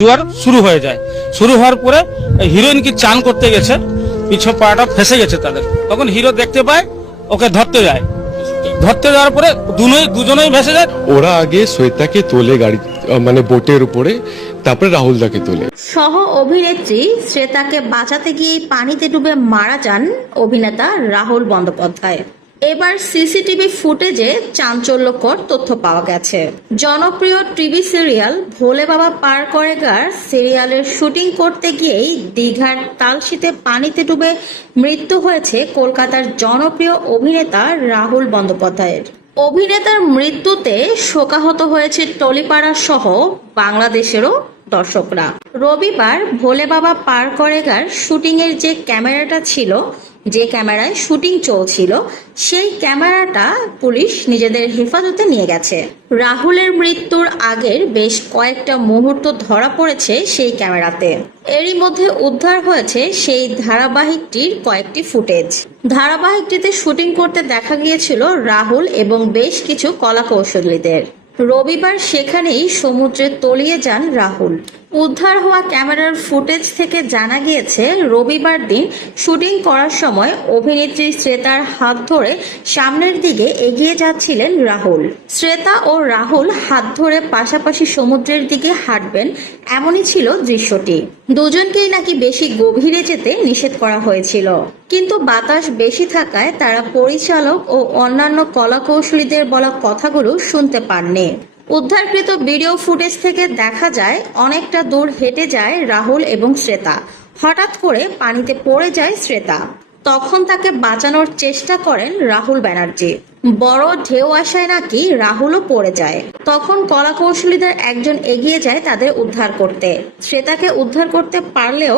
জোয়ার শুরু হয়ে যায়। শুরু হওয়ার পরে হিরোইন কি চান করতে গেছে, পিছু পাটা ফেসে গেছে তাদের। তখন হিরো দেখতে পায়, ওকে ধরতে যায়। ধরতে যাওয়ার পরে দুজনেই ভেসে যায়। ওরা আগে শ্বেতাকে তোলে গাড়ি মানে বোটের উপরে, তারপরে রাহুলদাকে তোলে। সহ অভিনেত্রী শ্বেতাকে বাঁচাতে গিয়ে পানিতে ডুবে মারা যান অভিনেতা রাহুল বন্দ্যোপাধ্যায়। এবার সিসিটিভি ফুটেজে চাঞ্চল্যকর তথ্য পাওয়া গেছে। জনপ্রিয় টিভি সিরিয়াল ভোলে বাবা পার করে গার সিরিয়ালের শুটিং করতে গিয়েই দীঘার তালশীতে পানিতে ডুবে মৃত্যু হয়েছে কলকাতার জনপ্রিয় অভিনেতা রাহুল বন্দ্যোপাধ্যায়ের। অভিনেতার মৃত্যুতে শোকাহত হয়েছে টলিপাড়া সহ বাংলাদেশেরও দর্শকরা। রবিবার ভোলে বাবা পার করে গার শুটিং এর যে ক্যামেরাটা ছিল, যে ক্যামেরায় শুটিং চলছিল, সেই ক্যামেরাটা পুলিশ নিজেদের হেফাজতে নিয়ে গেছে। রাহুলের মৃত্যুর আগের বেশ কয়েকটা মুহূর্ত ধরা পড়েছে সেই ক্যামেরাতে। এরই মধ্যে উদ্ধার হয়েছে সেই ধারাবাহিকটির কয়েকটি ফুটেজ। ধারাবাহিকটিতে শুটিং করতে দেখা গিয়েছিল রাহুল এবং বেশ কিছু কলাকৌশলীদের। রবিবার সেখানেই সমুদ্রে তলিয়ে যান রাহুল। উদ্ধার হওয়া ক্যামেরার ফুটেজ থেকে জানা গিয়েছে, রবিবার দিন শুটিং করার সময় অভিনেত্রী শ্বেতার হাত ধরে সামনের দিকে এগিয়ে যাচ্ছিলেন রাহুল। শ্বেতা ও রাহুল হাত ধরে পাশাপাশি সমুদ্রের দিকে হাঁটবেন, এমনই ছিল দৃশ্যটি। দুজনকেই নাকি বেশি গভীরে যেতে নিষেধ করা হয়েছিল, কিন্তু বাতাস বেশি থাকায় তারা পরিচালক ও অন্যান্য কলাকৌশলীদের বলা কথাগুলো শুনতে পাননি। উদ্ধারকৃত ভিডিও ফুটেজ থেকে দেখা যায়, অনেকটা দূর হেঁটে যায় রাহুল এবং শ্বেতা। হঠাৎ করে পানিতে পড়ে যায় শ্বেতা। তখন তাকে বাঁচানোর চেষ্টা করেন রাহুল ব্যানার্জি। বড় ঢেউ আসায় নাকি রাহুলও পড়ে যায়। তখন কলাকৌশলীদের একজন এগিয়ে যায় তাদের উদ্ধার করতে। শ্বেতাকে উদ্ধার করতে পারলেও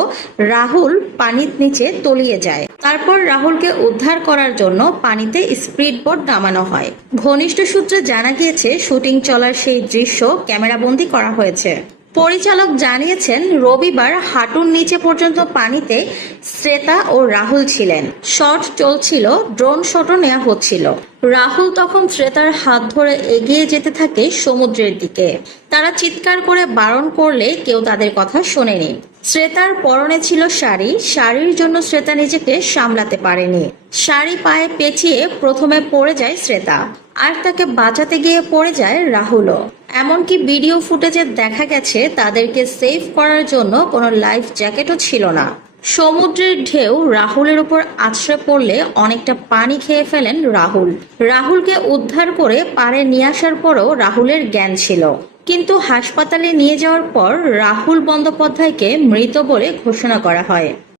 রাহুল পানির নিচে তলিয়ে যায়। তারপর রাহুলকে উদ্ধার করার জন্য পানিতে স্পিড বোট নামানো হয়। ঘনিষ্ঠ সূত্রে জানা গিয়েছে, শুটিং চলার সেই দৃশ্য ক্যামেরাবন্দি করা হয়েছে। পরিচালক জানিয়েছেন, রবিবার হাঁটুর নিচে পর্যন্ত পানিতে শ্বেতা ও রাহুল ছিলেন। শট চলছিল, ড্রোন শটও নেওয়া হচ্ছিল। রাহুল তখন শ্বেতার হাত ধরে এগিয়ে যেতে থাকে সমুদ্রের দিকে। তারা চিৎকার করে বারণ করলে কেউ তাদের কথা শোনেনি। শ্বেতার পরনে ছিল শাড়ি। শাড়ির জন্য শ্বেতা নিজেকে সামলাতে পারেনি। শাড়ি পায়ে পেঁচিয়ে প্রথমে পড়ে যায় শ্বেতা, আর তাকে বাঁচাতে গিয়ে পড়ে যায় রাহুলও। এমনকি ভিডিও ফুটেজে দেখা গেছে, তাদেরকে সেভ করার জন্য কোনো লাইফ জ্যাকেটও ছিল না। সমুদ্রের ঢেউ রাহুলের উপর আছড়ে পড়লে অনেকটা পানি খেয়ে ফেলেন রাহুল। রাহুলকে উদ্ধার করে পাড়ে নিয়ে আসার পরও রাহুলের জ্ঞান ছিল, কিন্তু হাসপাতালে নিয়ে যাওয়ার পর রাহুল বন্দ্যোপাধ্যায়কে মৃত বলে ঘোষণা করা হয়।